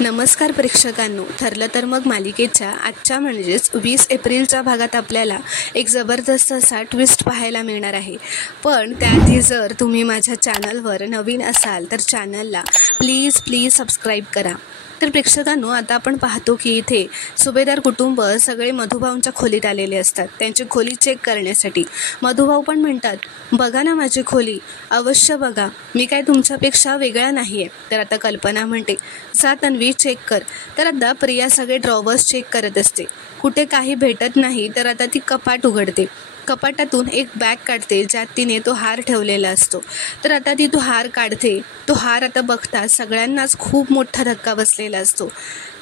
नमस्कार प्रेक्षकांनो, ठरलं तर मग मालिकेच्या आजच्या म्हणजेच 20 एप्रिलच्या भागात आपल्याला एक जबरदस्त असा ट्विस्ट पाहायला मिळणार आहे. पण त्याआधी जर तुम्ही माझ्या चॅनलवर नवीन असाल तर चॅनलला प्लीज सबस्क्राईब करा. तर प्रेक्षकांनो, आता आपण पाहतो की इथे सुभेदार कुटुंब सगळे मधुभाऊंच्या खोलीत आलेले असतात त्यांची खोली चेक करण्यासाठी. मधुभाऊ पण म्हणतात, बघा ना माझी खोली, अवश्य बघा, मी काय तुमच्यापेक्षा वेगळा नाही आहे. तर आता कल्पना म्हणते, जा तन्वी चेक कर. तर आता प्रिया सगळे ड्रॉवर्स चेक करत असते. कुठे काही भेटत नाही तर आता ती कपाट उघडते. कपाटातून एक बॅग काढते ज्यात तिने तो हार ठेवलेला असतो. तर आता ती तो हार काढते. तो हार आता बघता सगळ्यांनाच खूप मोठा धक्का बसलेला असतो.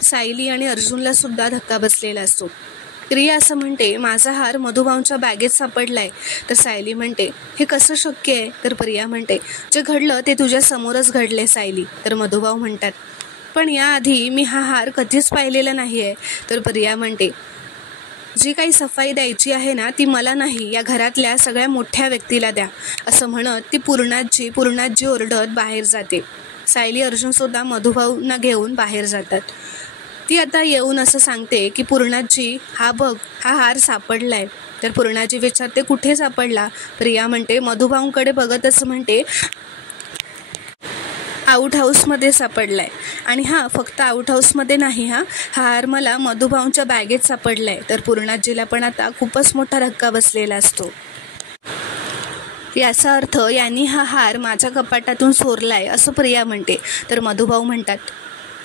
सायली आणि अर्जुनला सुद्धा धक्का बसलेला असतो. प्रिया असं म्हणते, माझा हार मधुभाऊंच्या बॅगेत सापडलाय. तर सायली म्हणते, हे कसं शक्य आहे. तर प्रिया म्हणते, जे घडलं ते तुझ्या समोरच घडले सायली. तर मधुभाऊ म्हणतात, पण याआधी मी हा हार कधीच पाहिलेला नाही आहे. तर प्रिया म्हणते, जी काही सफाई द्यायची आहे ना ती मला नाही, या घरातल्या सगळ्या मोठ्या व्यक्तीला द्या. असं म्हणत ती पूर्णाजी ओरडत बाहेर जाते. सायली अर्जुनसुद्धा मधुभाऊंना घेऊन बाहेर जातात. ती आता येऊन असं सांगते की पूर्णाजी, हा बघ, हा हार सापडलाय. तर पूर्णाजी विचारते, कुठे सापडला. प्रिया म्हणते, मधुभाऊंकडे बघतच म्हणते, आउट हाऊसमध्ये सापडलाय. आणि हा फक्त आउट हाऊसमध्ये नाही, हा हार मला मधुभाऊंच्या बॅगेत सापडलाय. तर पूर्णाजीला पण आता खूपच मोठा धक्का बसलेला असतो. याचा अर्थ यांनी हा हार माझ्या कपाटातून चोरलाय असं प्रिया म्हणते. तर मधुभाऊ म्हणतात,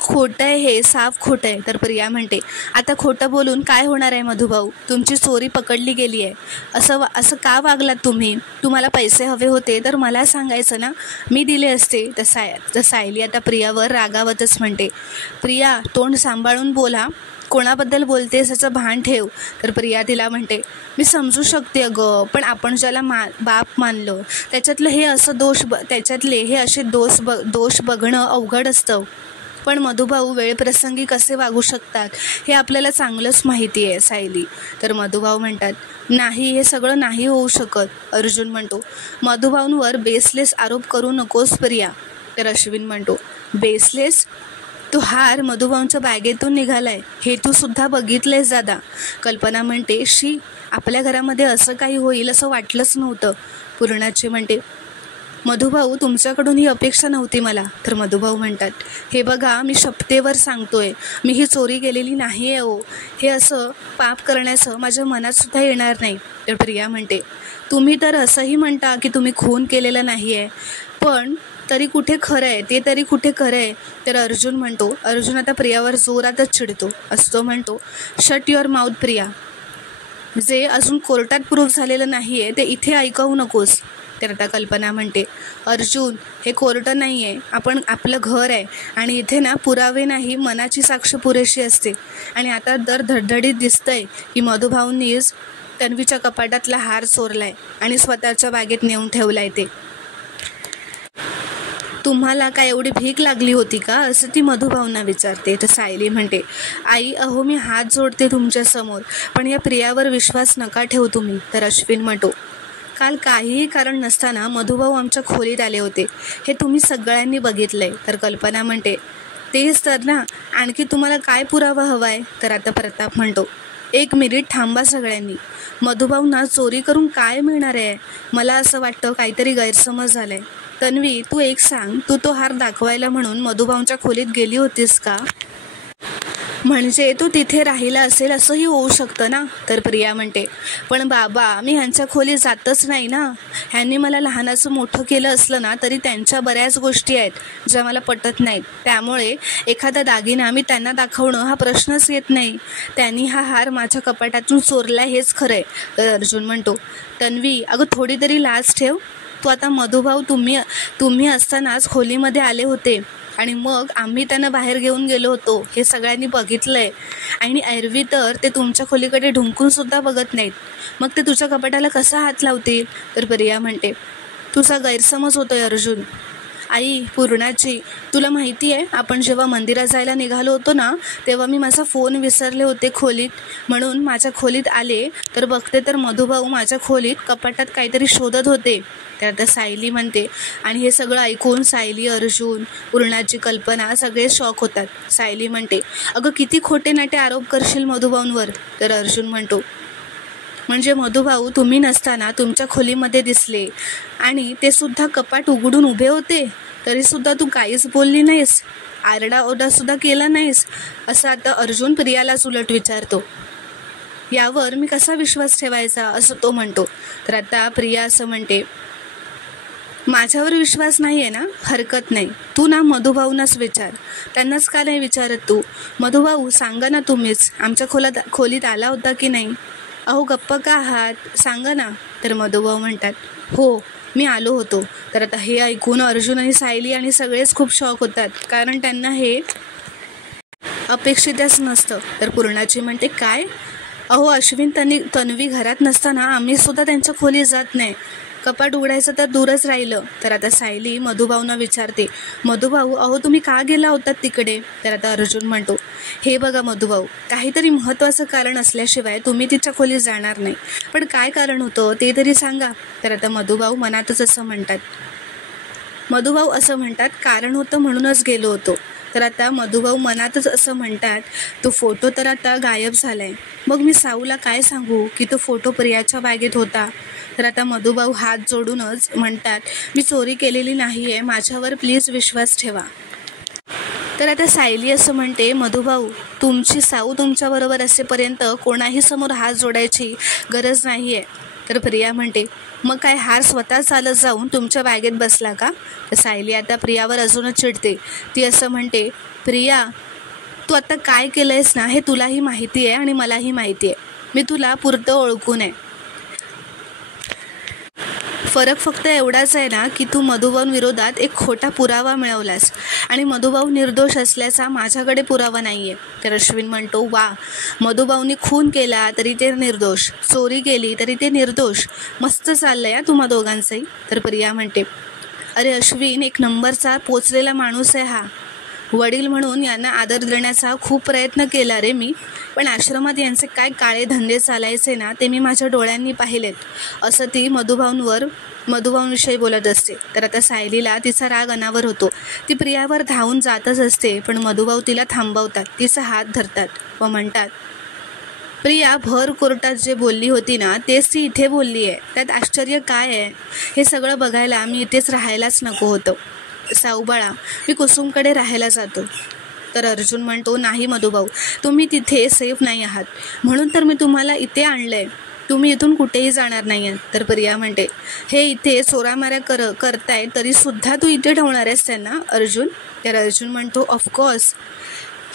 खोटं आहे, हे साफ खोटं आहे. तर प्रिया म्हणते, आता खोटं बोलून काय होणार आहे मधुभाऊ, तुमची चोरी पकडली गेली आहे. असं का वागलात तुम्ही. तुम्हाला पैसे हवे होते तर मला सांगायचं ना, मी दिले असते. तर सायली आता प्रियावर रागावतच म्हणते, प्रिया तोंड सांभाळून बोला, कोणाबद्दल बोलतेस याचं भान ठेव. तर प्रिया तिला म्हणते, मी समजू शकते अगं, पण आपण ज्याला बाप मानलं त्याच्यातले हे असे दोष बघणं अवघड असतं. पण मधुभाऊ वेळप्रसंगी कसे वागू शकतात हे आपल्याला चांगलंच माहिती आहे सायली. तर मधुभाऊ म्हणतात, नाही, हे सगळं नाही होऊ शकत. अर्जुन म्हणतो, मधुभाऊंवर बेसलेस आरोप करू नकोस प्रिया. तर अश्विन म्हणतो, बेसलेस, तो हार मधुभाऊंच्या बॅगेतून निघालाय हे तू सुद्धा बघितलेस दादा. कल्पना म्हणते, शी, आपल्या घरामध्ये असं काही होईल असं वाटलंच नव्हतं. पूर्णाची म्हणते, मधुभाऊ, तुमच्याकडून ही अपेक्षा नव्हती मला. तर मधुभाऊ म्हणतात, हे बघा, मी शपथेवर सांगतोय, मी ही चोरी केलेली नाही आहे. हे असं पाप करण्याचं माझ्या मनात सुद्धा येणार नाही. तर प्रिया म्हणते, तुम्ही तर असंही म्हणता की तुम्ही खून केलेलं नाही आहे, पण तरी कुठे खरं आहे, ते तरी कुठे खरं आहे. तर अर्जुन आता प्रियावर जोरातच चिडतो. असतो म्हणतो, शट युअर माउथ प्रिया, जे अजून कोर्टात प्रूव्ह झालेलं नाही आहे ते इथे ऐकवू नकोस. तर आता कल्पना म्हणते, अर्जुन, हे कोर्ट नाही आहे, आपलं घर आहे आणि इथे ना पुरावे नाही, मनाची साक्ष पुरेशी असते. आणि आता धडधडीत दिसतंय की मधुभाऊंनीच तन्वीच्या कपाटातला हार चोरलाय आणि स्वतःच्या बॅगेत नेऊन ठेवलाय. ते तुम्हाला काय एवढी भीक लागली होती का, असं ती मधुभाऊंना विचारते. तर सायली म्हणते, आई, अहो मी हात जोडते तुमच्यासमोर, पण या प्रियावर विश्वास नका ठेवू तुम्ही. तर अश्विन म्हणतो, काल काहीही कारण नसताना मधुभाऊ आमच्या खोलीत आले होते, हे तुम्ही सगळ्यांनी बघितलंय. तर कल्पना म्हणते, तेच तर ना, आणखी तुम्हाला काय पुरावा हवाय. तर आता प्रताप म्हणतो, 1 मिनिट थांबा सगळ्यांनी, मधुभाऊंना चोरी करून काय मिळणार आहे. मला असं वाटतं काहीतरी गैरसमज झालाय. तन्वी, तू एक सांग, तू तो हार दाखवायला म्हणून मधुभाऊंच्या खोलीत गेली होतीस का. म्हणजे तो तिथे राहिला असेल असंही होऊ शकतं ना. तर प्रिया म्हणते, पण बाबा, मी ह्यांच्या खोलीत जातच नाही ना. ह्यांनी मला लहानाचं मोठं केलं असलं ना तरी त्यांच्या बऱ्याच गोष्टी आहेत ज्या मला पटत नाहीत. त्यामुळे एखादा दागिना मी त्यांना दाखवणं हा प्रश्नच येत नाही. त्यांनी हा हार माझ्या कपाटातून चोरला हेच खरं आहे. तर अर्जुन म्हणतो, तन्वी, अगं थोडी तरी लाज ठेव. तू आता मधुभाऊ तुम्ही असतानाच खोलीमध्ये आले होते आणि मग आम्ही त्यांना बाहेर घेऊन गेलो होतो, हे सगळ्यांनी बघितलंय. आणि एरवी तर ते तुमच्या खोलीकडे ढुंकून सुद्धा बघत नाहीत, मग ते तुझ्या कपाटाला कसा हात लावतील. तर प्रिया म्हणते, तुझा गैरसमज होतोय अर्जुन. आई पूर्णाची, तुला माहिती आहे आपण जेव्हा मंदिरात जायला निघालो होतो ना, तेव्हा मी माझा फोन विसरले होते खोलीत. म्हणून माझ्या खोलीत आले तर बघते तर मधुभाऊ माझ्या खोलीत कपाटात काहीतरी शोधत होते. तर आता सायली म्हणते. आणि हे सगळं ऐकून सायली, अर्जुन, पूर्णाची, कल्पना सगळे शॉक होतात. सायली म्हणते, अगं किती खोटे नाटे आरोप करशील मधुभाऊंवर. तर अर्जुन म्हणतो, म्हणजे मधुभाऊ तुम्ही नसताना तुमच्या खोलीमध्ये दिसले आणि ते सुद्धा कपाट उघडून उभे होते, तरीसुद्धा तू काहीच बोलली नाहीस, आरडाओरडासुद्धा केला नाहीस, असं आता अर्जुन प्रियालाच उलट विचारतो. यावर मी कसा विश्वास ठेवायचा असं तो म्हणतो. तर आता प्रिया असं म्हणते, माझ्यावर विश्वास नाही आहे ना, हरकत नाही, तू ना मधुभाऊंनाच विचार, त्यांनाच का नाही विचारत तू. मधुभाऊ सांगा ना तुम्हीच, आमच्या खोलीत आला होता की नाही. अहो गप्प का आहात, सांगा ना. तर मधुभाऊ म्हणतात, हो मी आलो होतो. तर आता हे ऐकून अर्जुन आणि सायली आणि सगळेच खूप शॉक होतात, कारण त्यांना हे अपेक्षितच नसतं. तर पूर्णाची म्हणते, काय अहो अश्विन तन्वी घरात नसताना आम्ही सुद्धा त्यांच्या खोलीत जात नाही, कपाट उघडायचं तर दूरच राहिलं. तर आता सायली मधुभाऊंना विचारते, मधुभाऊ अहो तुम्ही का गेला होतात तिकडे. तर आता अर्जुन म्हणतो, हे बघा मधुभाऊ, काहीतरी महत्त्वाचं कारण असल्याशिवाय तुम्ही तिच्या खोलीत जाणार नाही, पण काय कारण होतं ते तरी सांगा. तर आता मधुभाऊ मनातच असं म्हणतात, कारण होतं म्हणूनच गेलो होतो. तर आता मधुभाऊ मनातच असं म्हणतात, तो फोटो तर आता गायब झालाय, मग मी साऊला काय सांगू की तो फोटो प्रियाच्या बॅगेत होता. तर आता मधुभाऊ हात जोडूनच म्हणतात, मी चोरी केलेली नाही आहे, माझ्यावर प्लीज विश्वास ठेवा. तर आता सायली असं म्हणते, मधुभाऊ तुमची साऊ तुमच्याबरोबर असेपर्यंत कोणाही समोर हात जोडायची गरज नाही आहे. तर प्रिया म्हणते, मग काय हार स्वतः चालत जाऊन तुमच्या बॅगेत बसला का. तर सायली आता प्रियावर अजूनच चिडते. ती असं म्हणते, प्रिया तू आता काय केलं आहेस ना हे तुलाही माहिती आहे आणि मलाही माहिती आहे, मी तुला पुरतं ओळखून आहे. फरक फक्त एवढाच आहे ना की तू मधुभाऊंविरोधात एक खोटा पुरावा मिळवलास आणि मधुभाऊ निर्दोष असल्याचा माझ्याकडे पुरावा नाही आहे. तर अश्विन म्हणतो, वा, मधुभाऊंनी खून केला तरी ते निर्दोष, चोरी केली तरी ते निर्दोष, मस्त चाललंय या तुम्हा दोघांचंही. तर प्रिया म्हणते, अरे अश्विन एक नंबरचा पोचलेला माणूस आहे हा, वडील म्हणून यांना आदर देण्याचा खूप प्रयत्न केला रे मी, पण आश्रमात यांचे काय काळे धंदे चालायचे ना ते मी माझ्या डोळ्यांनी पाहिलेत, असं ती मधुभाऊंविषयी बोलत असते. तर आता सायलीला तिचा राग अनावर होतो, ती प्रियावर धावून जातच असते, पण मधुभाऊ तिला थांबवतात, तिचा हात धरतात व म्हणतात, प्रिया भर कोर्टात जे बोलली होती ना तेच ती इथे बोलली आहे, त्यात आश्चर्य काय आहे. हे सगळं बघायला मी इथेच राहायलाच नको होतं. साऊबाळा मी कुसुमकडे राहायला जातो. तर अर्जुन म्हणतो, नाही मधुभाऊ, तुम्ही तिथे सेफ नाही आहात, म्हणून तर मी तुम्हाला इथे आणलं आहे, तुम्ही इथून कुठेही जाणार नाही आहात. तर प्रिया म्हणते, हे इथे चोरामाऱ्या करताय तरीसुद्धा तू इथे ठेवणार आहेस त्यांना अर्जुन. तर अर्जुन म्हणतो, ऑफकोर्स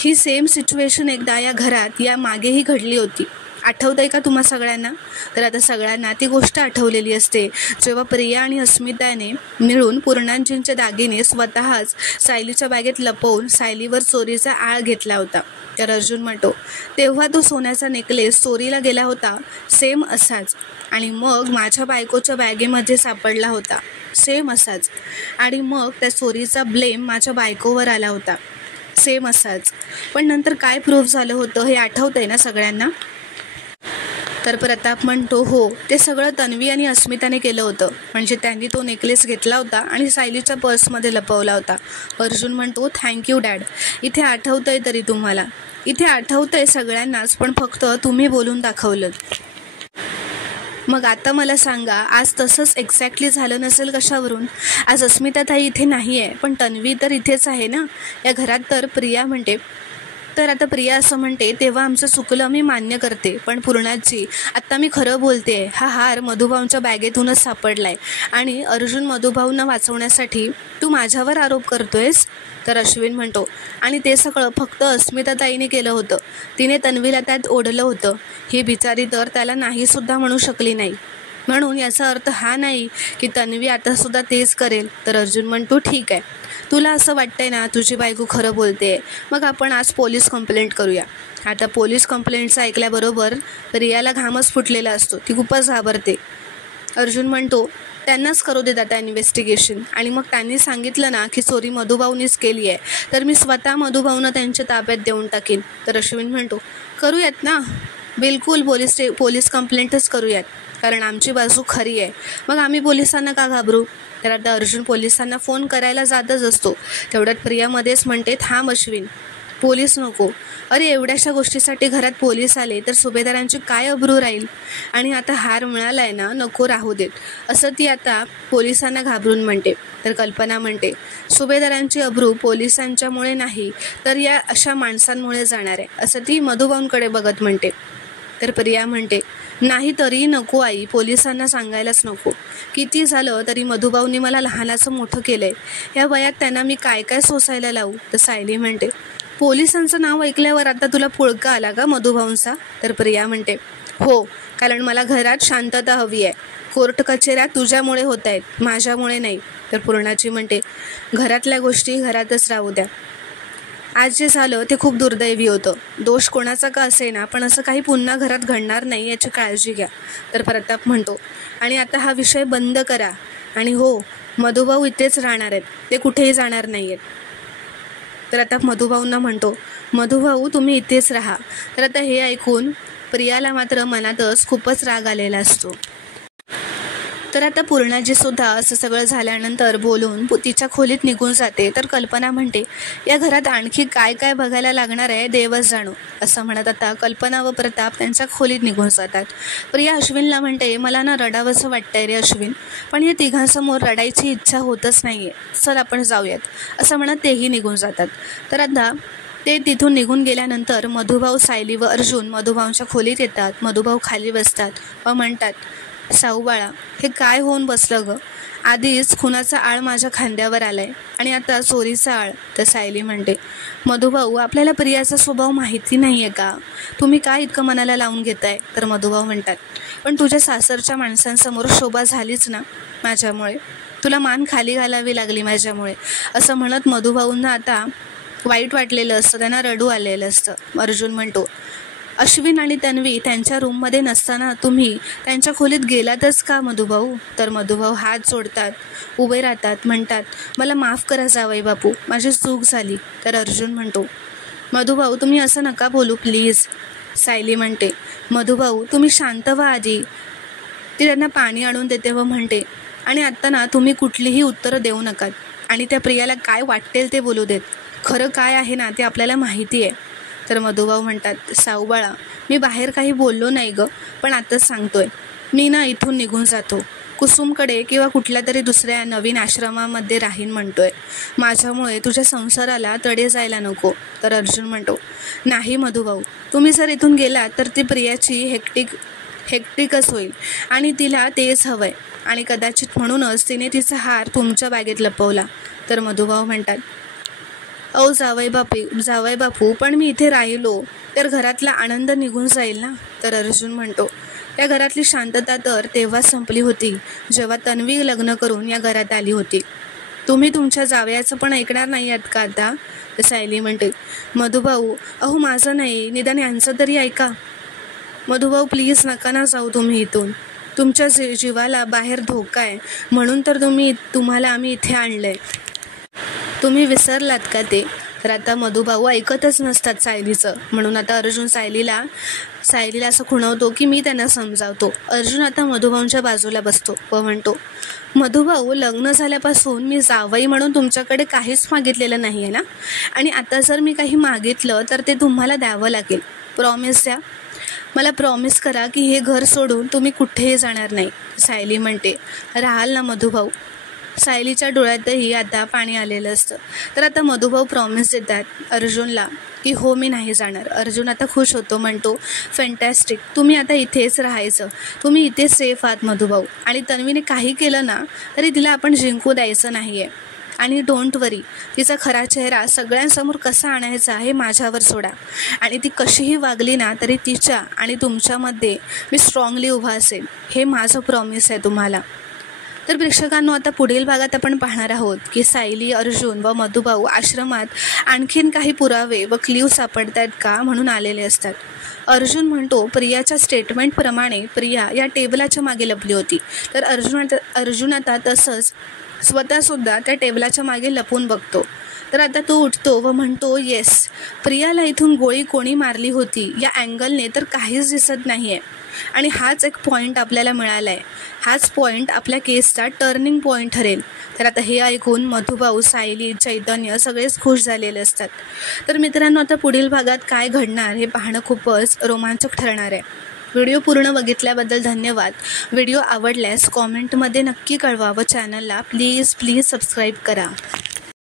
ही सेम सिच्युएशन एकदा या घरात या मागेही घडली होती, आठवतं आहे का तुम्हा सगळ्यांना. तर आता सगळ्यांना ती गोष्ट आठवलेली असते, जेव्हा प्रिया आणि अस्मिताने मिळून पूर्णांजींचे दागिने स्वतःच सायलीच्या बॅगेत लपवून सायलीवर चोरीचा आळ घेतला होता. तर अर्जुन म्हणतो, तेव्हा तो सोन्याचा नेकलेस चोरीला गेला होता सेम असाच, आणि मग माझ्या बायकोच्या बॅगेमध्ये सापडला होता सेम असाच, आणि मग त्या चोरीचा ब्लेम माझ्या बायकोवर आला होता सेम असाच, पण नंतर काय प्रूफ झालं होतं हे आठवतं आहे ना सगळ्यांना. तर प्रताप म्हणतो, हो ते सगळं तन्वी आणि अस्मिताने केलं होतं, म्हणजे त्यांनी तो नेकलेस घेतला होता आणि सायलीच्या पर्समध्ये लपवला होता. अर्जुन म्हणतो, थँक्यू डॅड, इथे आठवतं आहे तरी तुम्हाला, इथे आठवतं आहे सगळ्यांनाच, पण फक्त तुम्ही बोलून दाखवलं. मग आता मला सांगा, आज तसंच एक्झॅक्टली झालं नसेल कशावरून. आज अस्मिताताई इथे नाही आहे, पण तन्वी तर इथेच आहे ना या घरात. तर प्रिया म्हणते, तर आता प्रिया असं म्हणते, तेव्हा आमचं चुकलं मी मान्य करते, पण पूर्णाजी आत्ता मी खरं बोलते, हा हार मधुभाऊंच्या बॅगेतूनच सापडला आहे आणि अर्जुन मधुभाऊंना वाचवण्यासाठी तू माझ्यावर आरोप करतोयस. तर अश्विन म्हणतो, आणि ते सगळं फक्त अस्मिताताईने केलं होतं, तिने तन्वीला त्यात ओढलं होतं, ही बिचारी तर त्याला नाहीसुद्धा म्हणू शकली नाही, म्हणून याचा अर्थ हा नाही की तन्वी आतासुद्धा तेच करेल. तर अर्जुन म्हणतो, ठीक आहे, तुला असं वाटतंय ना तुझी बायको खरं बोलते, मग आपण आज पोलीस कंप्लेंट करूया. आता पोलीस कंप्लेंटचं ऐकल्याबरोबर प्रियाला घामच फुटलेला असतो, ती खूपच घाबरते. अर्जुन म्हणतो, त्यांनाच करू देत आता इन्व्हेस्टिगेशन. आणि मग त्यांनी सांगितलं ना की चोरी मधुभाऊनीच केली आहे, तर मी स्वतः मधुभाऊंना त्यांच्या ताब्यात देऊन टाकेन. तर अश्विन म्हणतो, करूयात ना, बिलकुल पोलीस कंप्लेंटच करूयात, कारण आमची बाजू खरी आहे. मग आम्ही पोलिसांना का घाबरू. तर आता अर्जुन पोलिसांना फोन करायला जातच असतो. तेवढ्यात प्रियामध्येच म्हणते, थांब अश्विन, पोलीस नको. अरे एवढ्याशा गोष्टीसाठी घरात पोलीस आले तर सुभेदारांची काय अब्रू राहील. आणि आता हार मिळालाय ना, नको राहू देत, असं ती आता पोलिसांना घाबरून म्हणते. तर कल्पना म्हणते, सुभेदारांची अब्रू पोलिसांच्यामुळे नाही तर या अशा माणसांमुळे जाणार आहे, असं ती मधुभाऊंकडे बघत म्हणते. तर प्रिया म्हणते, नाही तरी नको आई, पोलिसांना सांगायलाच नको. किती झालं तरी मधुभाऊंनी मला लहानाचं मोठं केलंय, या वयात त्यांना मी काय काय सोसायला लावू. तर सायली म्हणते, पोलिसांचं नाव ऐकल्यावर आता तुला पुळका आला का मधुभाऊंचा. तर प्रिया म्हणते, हो, कारण मला घरात शांतता हवी आहे. कोर्ट कचेऱ्या तुझ्यामुळे होत आहेत, माझ्यामुळे नाही. तर पूर्णाची म्हणते, घरातल्या गोष्टी घरातच राहू द्या. आज जे झालं ते खूप दुर्दैवी होतं, दोष कोणाचा का असेना, पण असं काही पुन्हा घरात घडणार नाही याची काळजी घ्या. तर प्रताप म्हणतो, आणि आता हा विषय बंद करा. आणि हो, मधुभाऊ इथेच राहणार आहेत, ते कुठेही जाणार नाही आहेत. तर आता मधुभाऊंना म्हणतो, मधुभाऊ तुम्ही इथेच राहा. तर आता हे ऐकून प्रियाला मात्र मनातच खूपच राग आलेला असतो. तर आता पूर्णाजी सुद्धा असं सगळं झाल्यानंतर बोलून तिच्या खोलीत निघून जाते. तर कल्पना म्हणते, या घरात आणखी काय काय बघायला लागणार आहे देवच जाणो, असं म्हणत आता कल्पना व प्रताप त्यांच्या खोलीत निघून जातात. प्रिया अश्विनला म्हणते, मला ना रडावंसं वाटतंय रे अश्विन, पण या तिघांसमोर रडायची इच्छा होतच नाहीये, चल आपण जाऊयात, असं म्हणत तेही निघून जातात. तर आता ते तिथून निघून गेल्यानंतर मधुभाऊ, सायली व अर्जुन मधुभाऊंच्या खोलीत येतात. मधुभाऊ खाली बसतात व म्हणतात, साऊबाळा, हे काय होऊन बसलं ग. आधीच खुनाचा आळ माझ्या खांद्यावर आलाय आणि आता चोरीचा आळ. तर सायली म्हणते, मधुभाऊ, आपल्याला प्रियाचा स्वभाव माहिती नाही आहे का, तुम्ही काय इतकं मनाला लावून घेताय. तर मधुभाऊ म्हणतात, पण तुझ्या सासरच्या माणसांसमोर शोभा झालीच ना माझ्यामुळे, तुला मान खाली घालावी लागली माझ्यामुळे, असं म्हणत मधुभाऊंना आता वाईट वाटलेलं असतं, त्यांना रडू आलेलं असतं. अर्जुन म्हणतो, अश्विन आणि तन्वी त्यांच्या रूममध्ये नसताना तुम्ही त्यांच्या खोलीत गेलातच का मधुभाऊ. तर मधुभाऊ हात जोडतात, उभे राहतात, म्हणतात, मला माफ करा जावई बापू, माझी चूक झाली. तर अर्जुन म्हणतो, मधुभाऊ तुम्ही असं नका बोलू प्लीज. सायली म्हणते, मधुभाऊ तुम्ही शांत व्हा आधी. ती त्यांना पाणी आणून देते व म्हणते, आणि आत्ता ना तुम्ही कुठलीही उत्तरं देऊ नकात आणि त्या प्रियाला काय वाटेल ते बोलू देत, खरं काय आहे ना ते आपल्याला माहिती आहे. तर मधुभाऊ म्हणतात, साऊबाळा, मी बाहेर काही बोललो नाही ग, पण आताच सांगतोय, मी ना इथून निघून जातो, कुसुमकडे किंवा कुठल्या तरी दुसऱ्या नवीन आश्रमामध्ये राहीन म्हणतोय, माझ्यामुळे तुझ्या संसाराला तडे जायला नको. तर अर्जुन म्हणतो, नाही मधुभाऊ, तुम्ही जर इथून गेलात तर ती प्रियाची हेक्टिकच होईल आणि तिला तेच हवंय, आणि कदाचित म्हणूनच तिने तिचा हार तुमच्या बॅगेत लपवला. तर मधुभाऊ म्हणतात, अहो जावई बापू, पण मी इथे राहिलो तर घरातला आनंद निघून जाईल ना. तर अर्जुन म्हणतो, या घरातली शांतता तर तेव्हा संपली होती जेव्हा तन्वी लग्न करून या घरात आली होती. तुम्ही तुमच्या जावयाचं पण ऐकणार नाही आहात का आता. तर सायली म्हणते, मधुभाऊ, अहो माझं नाही, निदान यांचं तरी ऐका. मधुभाऊ प्लीज नका ना जाऊ तुम्ही इथून, तुमच्या जीवाला बाहेर धोका आहे, म्हणून तर तुम्हाला आम्ही इथे आणलंय, तुम्ही विसरलात का ते. तर आता मधुभाऊ ऐकतच नसतात सायलीचं, म्हणून आता अर्जुन सायलीला असं खुणवतो की मी त्यांना समजावतो. अर्जुन आता मधुभाऊंच्या बाजूला बसतो व म्हणतो, मधुभाऊ, लग्न झाल्यापासून मी जावई म्हणून तुमच्याकडे काहीच मागितलेलं नाही आहे ना, आणि आता जर मी काही मागितलं तर ते तुम्हाला द्यावं लागेल. प्रॉमिस द्या, मला प्रॉमिस करा की हे घर सोडून तुम्ही कुठेही जाणार नाही. सायली म्हणते, राहाल ना मधुभाऊ. सायलीच्या डोळ्यातही आता पाणी आलेलं असतं. तर आता मधुभाऊ प्रॉमिस देतात अर्जुनला की हो मी नाही जाणार. अर्जुन आता खुश होतो, म्हणतो, फॅन्टॅस्टिक, तुम्ही आता इथेच राहायचं, तुम्ही इथे सेफ आहात मधुभाऊ, आणि तन्वीने काही केलं ना तरी तिला आपण जिंकू द्यायचं नाही आहे, आणि डोंट वरी, तिचा खरा चेहरा सगळ्यांसमोर कसा आणायचा हे माझ्यावर सोडा, आणि ती कशीही वागली ना तरी तिच्या आणि तुमच्यामध्ये मी स्ट्रॉंगली उभा असेल, हे माझं प्रॉमिस आहे तुम्हाला. तर प्रेक्षकांनो, आता पुढील भागात आपण पाहणार आहोत की सायली, अर्जुन व मधुभाऊ आश्रमात आणखीन काही पुरावे व क्ल्यू सापडतात का म्हणून आलेले असतात. अर्जुन म्हणतो, प्रियाच्या स्टेटमेंटप्रमाणे प्रिया या टेबलाच्या मागे लपली होती. तर अर्जुन आता तसंच स्वतःसुद्धा त्या टेबलाच्या मागे लपून बघतो. तर आता तो उठतो व म्हणतो, येस, प्रियाला इथून गोळी कोणी मारली होती या अँगलने तर काहीच दिसत नाही आहे. आणि हाच एक पॉईंट आपल्याला मिळाला आहे. हाच पॉईंट आपल्या केसचा टर्निंग पॉईंट ठरेल. तर आता हे ऐकून मधुभाऊ, सायली, चैतन्य सगळेच खुश झालेले असतात. तर मित्रांनो, आता पुढील भागात काय घडणार हे पाहणं खूपच रोमांचक ठरणार आहे. व्हिडिओ पूर्ण बघितल्याबद्दल धन्यवाद. व्हिडिओ आवडल्यास कॉमेंटमध्ये नक्की कळवा व चॅनलला प्लीज सबस्क्राईब करा.